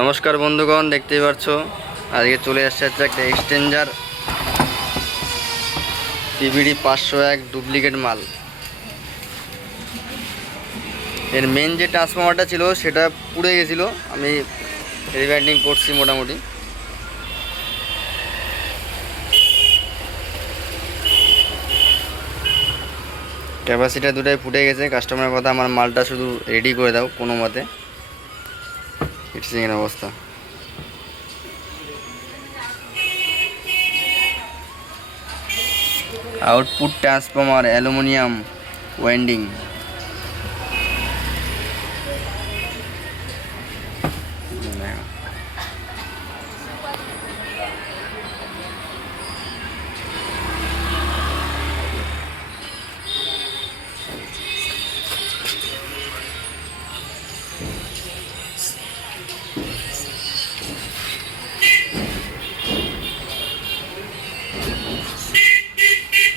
নমস্কার বন্ধুগণ, দেখতেই পাচ্ছ আজকে চলে আসছে একটা এক্সচেঞ্জার পিভিডি 501 ডুপ্লিকেট মাল। এর মেন যে ট্রান্সফরমারটা ছিল সেটা পুড়ে গেছিলো, আমি রিব্যান্ডিং করছি মোটামুটি। ক্যাপাসিটার দুটাই ফুটে গেছে। কাস্টমারের কথা, আমার মালটা শুধু রেডি করে দাও কোনো মতে। ফিক্সিংয়ের অবস্থা। Output transformer aluminium winding.